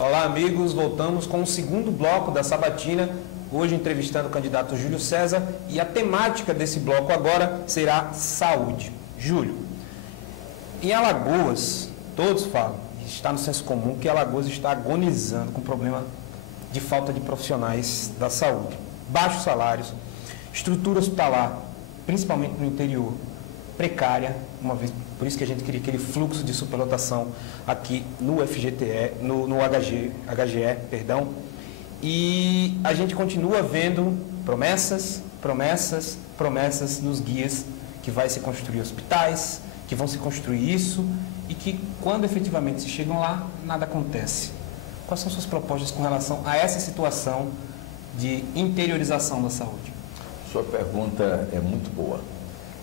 Olá, amigos. Voltamos com o segundo bloco da Sabatina, hoje entrevistando o candidato Júlio César, e a temática desse bloco agora será saúde. Júlio, em Alagoas, todos falam, está no senso comum, que Alagoas está agonizando com o problema de falta de profissionais da saúde. Baixos salários, estrutura hospitalar, principalmente no interior, precária, uma vez, por isso que a gente queria aquele fluxo de superlotação aqui no FGTE, no HGE, e a gente continua vendo promessas nos guias que vai se construir hospitais, que vão se construir isso, e que quando efetivamente se chegam lá, nada acontece. Quais são suas propostas com relação a essa situação de interiorização da saúde? Sua pergunta é muito boa.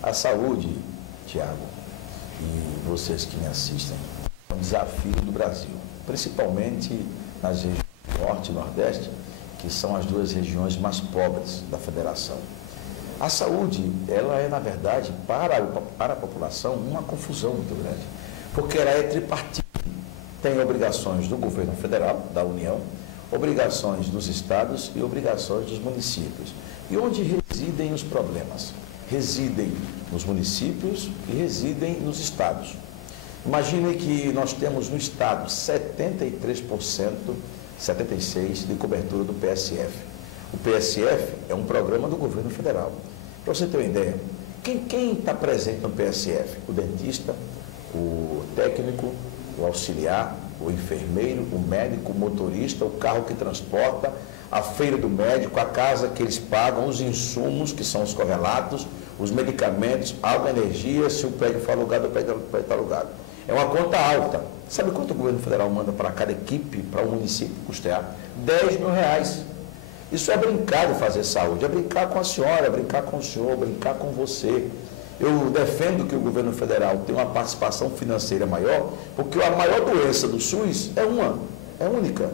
A saúde, Tiago, e vocês que me assistem, é um desafio do Brasil, principalmente nas regiões Norte e Nordeste, que são as duas regiões mais pobres da federação. A saúde, ela é, na verdade, para a população, uma confusão muito grande, porque ela é tripartite. Tem obrigações do governo federal, da União, obrigações dos estados e obrigações dos municípios. E onde residem os problemas? Residem nos municípios e residem nos estados. Imagine que nós temos no estado 73%, 76% de cobertura do PSF. O PSF é um programa do governo federal. Para você ter uma ideia, quem está presente no PSF? O dentista, o técnico, o auxiliar, o enfermeiro, o médico, o motorista, o carro que transporta, a feira do médico, a casa que eles pagam, os insumos, que são os correlatos, os medicamentos, água, energia, se o prédio for alugado, o prédio está alugado. É uma conta alta. Sabe quanto o governo federal manda para cada equipe, para o município custear? R$10 mil. Isso é brincar de fazer saúde, é brincar com a senhora, é brincar com o senhor, brincar com você. Eu defendo que o governo federal tenha uma participação financeira maior, porque a maior doença do SUS é única.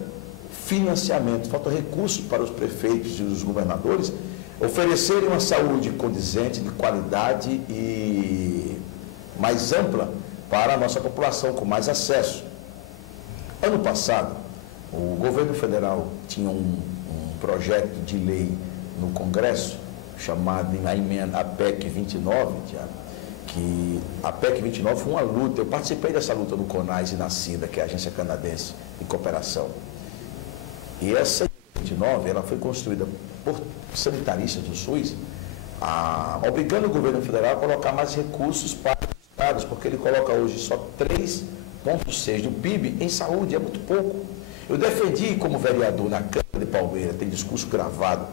Financiamento, falta recursos para os prefeitos e os governadores oferecerem uma saúde condizente, de qualidade e mais ampla para a nossa população, com mais acesso. Ano passado, o governo federal tinha um projeto de lei no Congresso, chamado a PEC 29, Tiago, que a PEC 29 foi uma luta. Eu participei dessa luta no CONAS e na CIDA, que é a Agência Canadense de Cooperação. E essa 29, ela foi construída por sanitaristas do SUS, obrigando o governo federal a colocar mais recursos para os estados, porque ele coloca hoje só 3,6% do PIB em saúde, é muito pouco. Eu defendi como vereador na Câmara de Palmeiras, tem discurso gravado,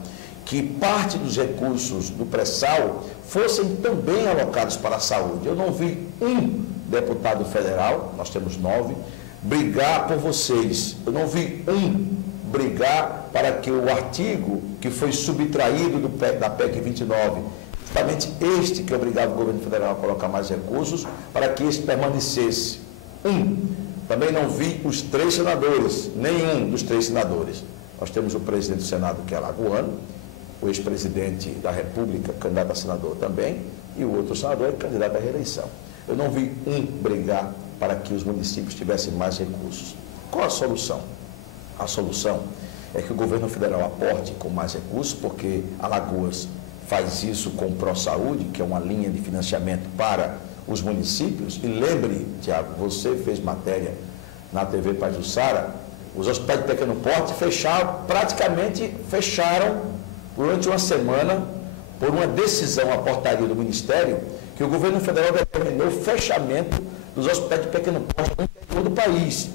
que parte dos recursos do pré-sal fossem também alocados para a saúde. Eu não vi um deputado federal, nós temos 9, brigar por vocês. Eu não vi um brigar para que o artigo que foi subtraído da PEC 29, justamente este que obrigava o governo federal a colocar mais recursos, para que este permanecesse. Também não vi os 3 senadores, nenhum dos 3 senadores. Nós temos o presidente do Senado, que é alagoano, o ex-presidente da República, candidato a senador também, e o outro senador é candidato à reeleição. Eu não vi um brigar para que os municípios tivessem mais recursos. Qual a solução? A solução é que o governo federal aporte com mais recursos, porque Alagoas faz isso com o ProSaúde, que é uma linha de financiamento para os municípios. E lembre, Tiago, você fez matéria na TV Pajuçara, os hospitais de pequeno porte praticamente fecharam durante uma semana, por uma decisão, a portaria do Ministério, que o governo federal determinou o fechamento dos hospitais de pequeno porte no interior do país.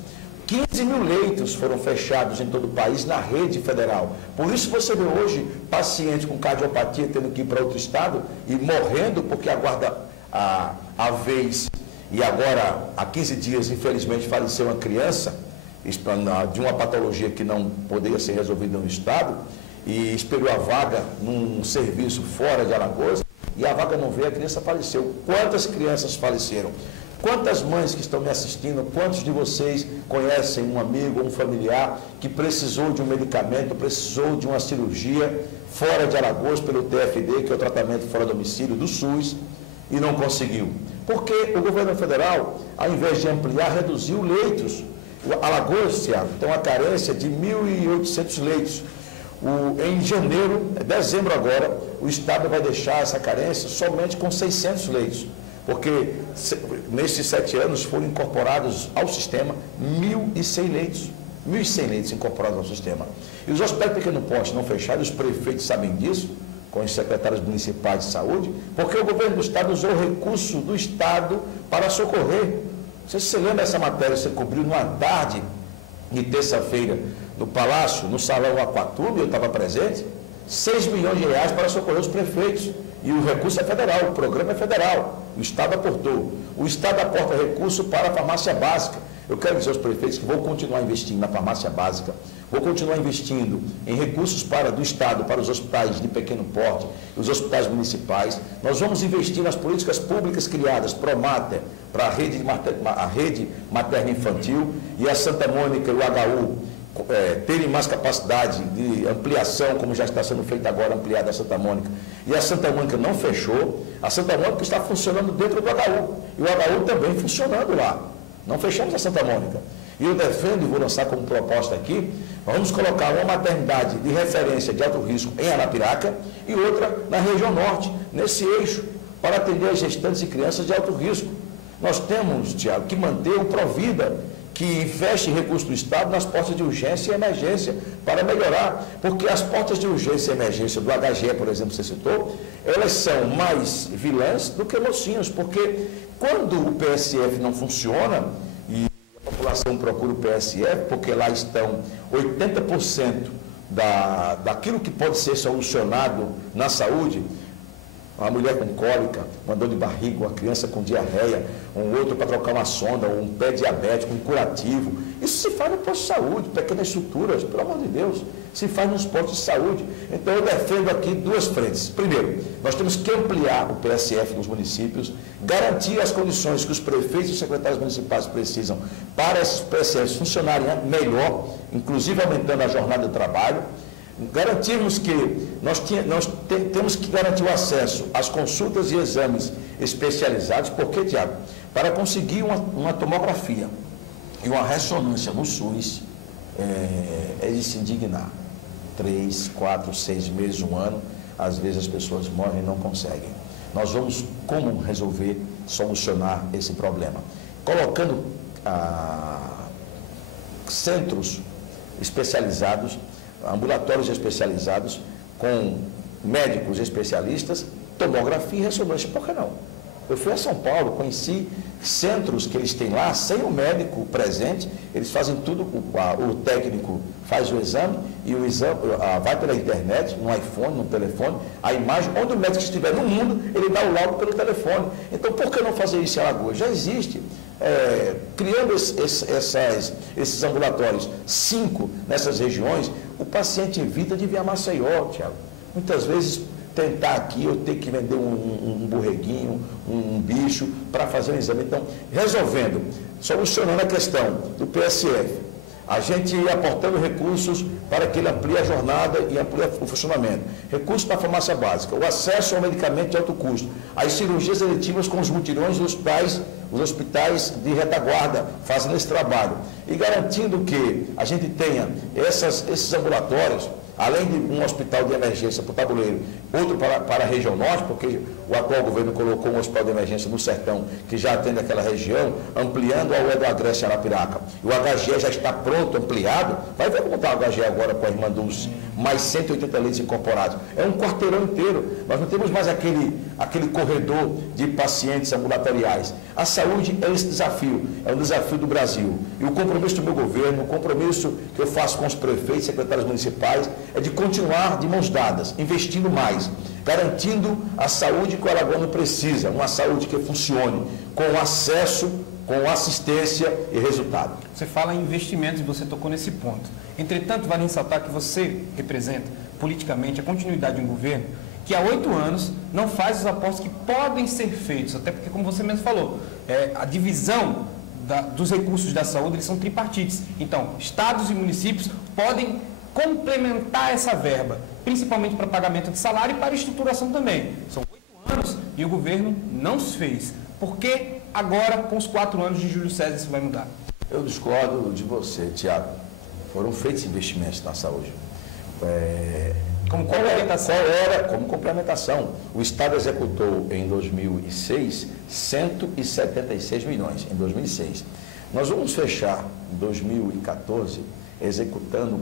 15 mil leitos foram fechados em todo o país na rede federal. Por isso você vê hoje pacientes com cardiopatia tendo que ir para outro estado e morrendo porque aguarda a vez. E agora, há 15 dias, infelizmente, faleceu uma criança de uma patologia que não poderia ser resolvida no estado e esperou a vaga num serviço fora de Alagoas e a vaga não veio, a criança faleceu. Quantas crianças faleceram? Quantas mães que estão me assistindo, quantos de vocês conhecem um amigo ou um familiar que precisou de um medicamento, precisou de uma cirurgia fora de Alagoas pelo TFD, que é o tratamento fora do domicílio do SUS, e não conseguiu? Porque o governo federal, ao invés de ampliar, reduziu leitos. O Alagoas, Tiago, tem uma carência de 1.800 leitos. Em dezembro agora, o Estado vai deixar essa carência somente com 600 leitos, porque nesses 7 anos foram incorporados ao sistema 1.100 leitos. 1.100 leitos incorporados ao sistema. E os hospitais de pequeno porte não fechados, os prefeitos sabem disso, com os secretários municipais de saúde, porque o governo do Estado usou o recurso do Estado para socorrer. Você lembra dessa matéria que você cobriu numa tarde de terça-feira no Palácio, no Salão Aquatume, eu estava presente, 6 milhões de reais para socorrer os prefeitos. E o recurso é federal, o programa é federal, o Estado aportou. O Estado aporta recurso para a farmácia básica. Eu quero dizer aos prefeitos que vou continuar investindo na farmácia básica, vou continuar investindo em recursos do Estado para os hospitais de pequeno porte, os hospitais municipais. Nós vamos investir nas políticas públicas criadas, Promater, para a rede materno-infantil, e a Santa Mônica e o HU terem mais capacidade de ampliação, como já está sendo feita agora, ampliada a Santa Mônica. E a Santa Mônica não fechou, a Santa Mônica está funcionando dentro do HU, e o HU também funcionando lá. Não fechamos a Santa Mônica. E eu defendo e vou lançar como proposta aqui, vamos colocar uma maternidade de referência de alto risco em Arapiraca e outra na região norte, nesse eixo, para atender as gestantes e crianças de alto risco. Nós temos, Tiago, que manter o Provida, que investe recursos do Estado nas portas de urgência e emergência, para melhorar, porque as portas de urgência e emergência do HGE, por exemplo, que você citou, elas são mais vilãs do que mocinhos, porque quando o PSF não funciona, e a população procura o PSF, porque lá estão 80% daquilo que pode ser solucionado na saúde, uma mulher com cólica, uma dor de barriga, uma criança com diarreia, um outro para trocar uma sonda, um pé diabético, um curativo. Isso se faz no posto de saúde, pequenas estruturas, pelo amor de Deus, se faz nos postos de saúde. Então eu defendo aqui 2 frentes. Primeiro, nós temos que ampliar o PSF nos municípios, garantir as condições que os prefeitos e os secretários municipais precisam para esses PSFs funcionarem melhor, inclusive aumentando a jornada de trabalho. Garantirmos que temos que garantir o acesso às consultas e exames especializados, porque, Tiago, para conseguir uma tomografia e uma ressonância no SUS é de se indignar. 3, 4, 6 meses, 1 ano, às vezes as pessoas morrem e não conseguem. Nós vamos como resolver, solucionar esse problema? Colocando centros especializados, ambulatórios especializados, com médicos especialistas, tomografia e ressonância. Por que não? Eu fui a São Paulo, conheci centros que eles têm lá, sem o médico presente, eles fazem tudo, o técnico faz o exame, e o exame vai pela internet, no iPhone, no telefone, a imagem, onde o médico estiver no mundo, ele dá o laudo pelo telefone. Então, por que não fazer isso em Alagoas? Já existe. Criando esses ambulatórios, 5 nessas regiões, o paciente evita de vir a Maceió, Tiago. Muitas vezes tentar aqui, eu ter que vender um borreguinho, um bicho, para fazer um exame. Então, solucionando a questão do PSF, a gente ia aportando recursos para que ele amplie a jornada e amplie o funcionamento. Recursos para a farmácia básica, o acesso ao medicamento de alto custo, as cirurgias eletivas com os mutirões dos os hospitais de retaguarda fazendo esse trabalho. E garantindo que a gente tenha esses ambulatórios, além de um hospital de emergência para o Tabuleiro, outro para a região norte, porque o atual governo colocou um hospital de emergência no Sertão, que já atende aquela região, ampliando a UE do Agreste Arapiraca. E o HGE já está pronto, ampliado. Vai ver como está o HGE agora com a Irmã Dulce, mais 180 leitos incorporados. É um quarteirão inteiro. Nós não temos mais aquele corredor de pacientes ambulatoriais. A saúde é esse desafio, é um desafio do Brasil. E o compromisso do meu governo, o compromisso que eu faço com os prefeitos e secretários municipais, é de continuar de mãos dadas, investindo mais, garantindo a saúde que o alagoano precisa, uma saúde que funcione, com acesso, com assistência e resultado. Você fala em investimentos e você tocou nesse ponto. Entretanto, vale ressaltar que você representa politicamente a continuidade de um governo que há 8 anos não faz os aportes que podem ser feitos, até porque, como você mesmo falou, a divisão dos recursos da saúde, eles são tripartites. Então, estados e municípios podem complementar essa verba, principalmente para pagamento de salário e para estruturação também. São 8 anos e o governo não se fez. Por que agora, com os 4 anos de Júlio César, isso vai mudar? Eu discordo de você, Tiago. Foram feitos investimentos na saúde. Como complementação. Como complementação. O Estado executou em 2006 176 milhões, em 2006. Nós vamos fechar em 2014 executando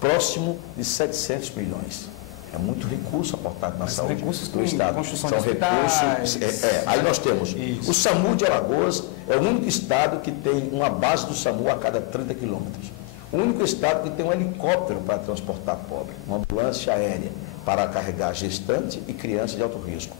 próximo de 700 milhões. É muito recurso aportado na saúde do Estado. Construção São de hospitais. recursos. Aí nós temos o SAMU de Alagoas, é o único estado que tem uma base do SAMU a cada 30 quilômetros. O único estado que tem um helicóptero para transportar pobre, uma ambulância aérea para carregar gestante e crianças de alto risco.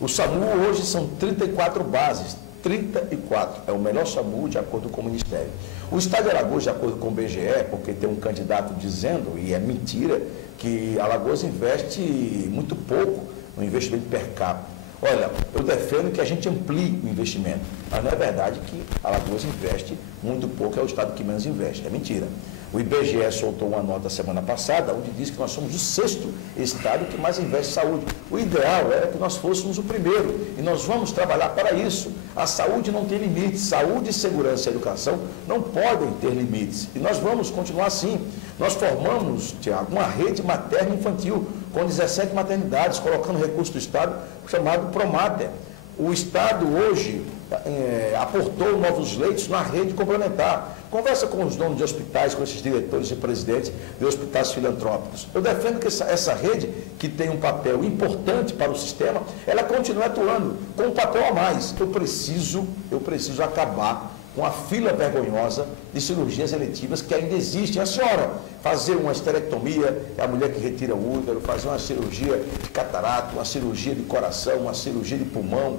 O SAMU hoje são 34 bases, 34. É o melhor SAMU de acordo com o Ministério. O Estado de Alagoas, de acordo com o BGE, porque tem um candidato dizendo, e é mentira, que Alagoas investe muito pouco no investimento per capita. Olha, eu defendo que a gente amplie o investimento, mas não é verdade que Alagoas investe muito pouco, é o estado que menos investe, é mentira. O IBGE soltou uma nota semana passada, onde diz que nós somos o 6º estado que mais investe em saúde. O ideal era que nós fôssemos o primeiro, e nós vamos trabalhar para isso. A saúde não tem limites, saúde, segurança e educação não podem ter limites, e nós vamos continuar assim. Nós formamos, Tiago, uma rede materno-infantil, com 17 maternidades, colocando recurso do Estado, chamado Promater. O Estado hoje aportou novos leitos na rede complementar. Conversa com os donos de hospitais, com esses diretores e presidentes de hospitais filantrópicos. Eu defendo que essa rede, que tem um papel importante para o sistema, ela continue atuando com um papel a mais. Eu preciso acabar com a fila vergonhosa de cirurgias eletivas que ainda existem. A senhora fazer uma esterectomia, é a mulher que retira o útero, fazer uma cirurgia de catarata, uma cirurgia de coração, uma cirurgia de pulmão,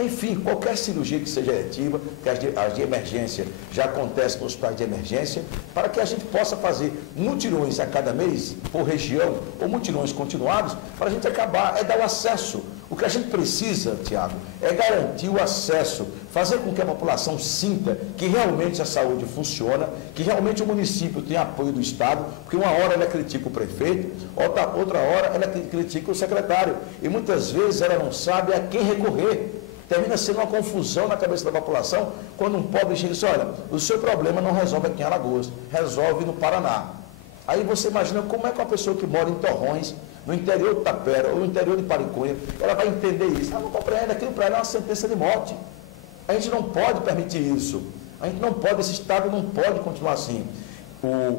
enfim, qualquer cirurgia que seja eletiva, que as de emergência já acontecem nos hospitais de emergência, para que a gente possa fazer mutirões a cada mês, por região, ou mutirões continuados, para a gente acabar, dar o acesso. O que a gente precisa, Tiago, é garantir o acesso, fazer com que a população sinta que realmente a saúde funciona, que realmente o município tem apoio do Estado, porque uma hora ela critica o prefeito, outra hora ela critica o secretário, e muitas vezes ela não sabe a quem recorrer. Termina sendo uma confusão na cabeça da população, quando um pobre chega e diz, olha, o seu problema não resolve aqui em Alagoas, resolve no Paraná. Aí você imagina como é que uma pessoa que mora em Torrões, no interior de Tapera ou no interior de Paricunha, ela vai entender isso. Ela não compreende, aquilo para ela é uma sentença de morte. A gente não pode permitir isso. A gente não pode, esse Estado não pode continuar assim.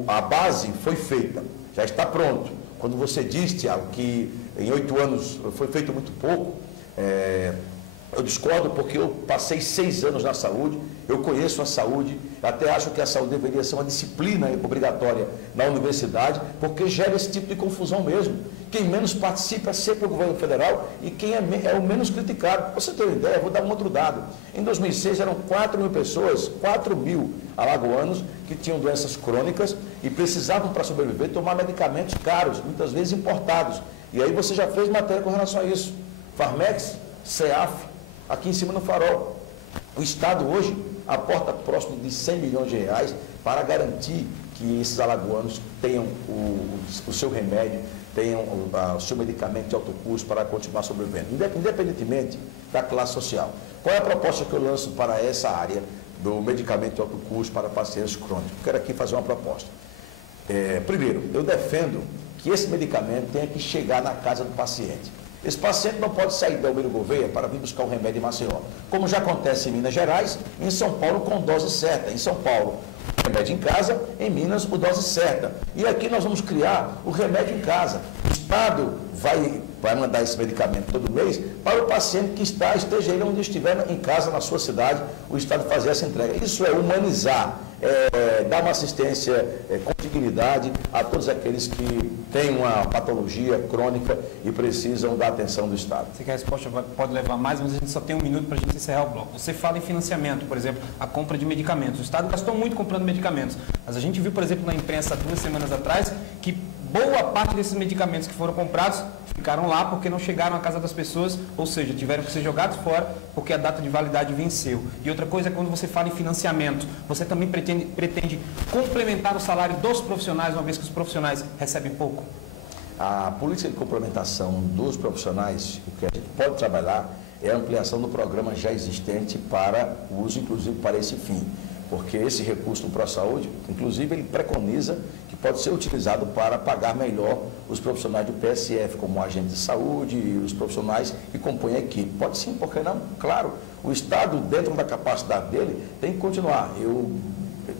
A base foi feita, já está pronto. Quando você diz, Tiago, que em 8 anos foi feito muito pouco, eu discordo porque eu passei 6 anos na saúde, eu conheço a saúde, até acho que a saúde deveria ser uma disciplina obrigatória na universidade, porque gera esse tipo de confusão mesmo. Quem menos participa é sempre o governo federal e quem é o menos criticado. Pra você ter uma ideia, vou dar um outro dado. Em 2006 eram 4 mil pessoas, 4 mil alagoanos que tinham doenças crônicas e precisavam para sobreviver tomar medicamentos caros, muitas vezes importados. E aí você já fez matéria com relação a isso. Farmex, CEAF, aqui em cima no Farol. O Estado hoje aporta próximo de 100 milhões de reais para garantir que esses alagoanos tenham o seu remédio, tenham o seu medicamento de alto custo para continuar sobrevivendo, independentemente da classe social. Qual é a proposta que eu lanço para essa área do medicamento de alto custo para pacientes crônicos? Eu quero aqui fazer uma proposta. Primeiro, eu defendo que esse medicamento tenha que chegar na casa do paciente. Esse paciente não pode sair da Almiro Gouveia para vir buscar o remédio em Maceió, como já acontece em Minas Gerais, em São Paulo com dose certa. Em São Paulo, o remédio em casa, em Minas, o dose certa. E aqui nós vamos criar o remédio em casa. O Estado vai mandar esse medicamento todo mês para o paciente que esteja ele onde estiver em casa, na sua cidade, o Estado fazer essa entrega. Isso é humanizar, dar uma assistência com dignidade a todos aqueles que têm uma patologia crônica e precisam da atenção do Estado. Sei que a resposta pode levar mais, mas a gente só tem 1 minuto para a gente encerrar o bloco. Você fala em financiamento, por exemplo, a compra de medicamentos. O Estado gastou muito comprando medicamentos, mas a gente viu, por exemplo, na imprensa 2 semanas atrás, que boa parte desses medicamentos que foram comprados ficaram lá porque não chegaram à casa das pessoas, ou seja, tiveram que ser jogados fora porque a data de validade venceu. E outra coisa é quando você fala em financiamento, você também pretende complementar o salário dos profissionais, uma vez que os profissionais recebem pouco? A política de complementação dos profissionais, o que a gente pode trabalhar é a ampliação do programa já existente para uso, inclusive para esse fim. porque esse recurso do ProSaúde, inclusive, ele preconiza que pode ser utilizado para pagar melhor os profissionais do PSF, como agentes de saúde e os profissionais que compõem a equipe. Pode sim, por que não? Claro, o Estado, dentro da capacidade dele, tem que continuar. Eu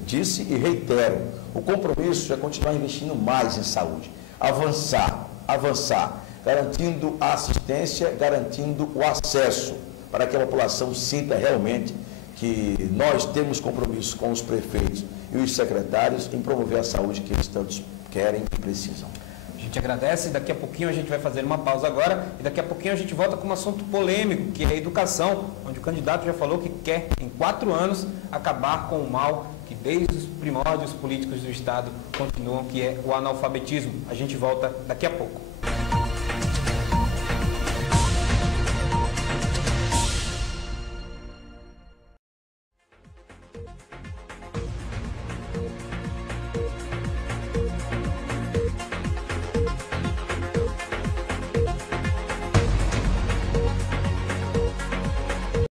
disse e reitero, o compromisso é continuar investindo mais em saúde, avançar, garantindo a assistência, garantindo o acesso, para que a população sinta realmente que nós temos compromisso com os prefeitos e os secretários em promover a saúde que eles tantos querem e precisam. A gente agradece, daqui a pouquinho a gente vai fazer uma pausa agora e daqui a pouquinho a gente volta com um assunto polêmico, que é a educação, onde o candidato já falou que quer, em 4 anos, acabar com o mal que desde os primórdios políticos do Estado continuam, que é o analfabetismo. A gente volta daqui a pouco.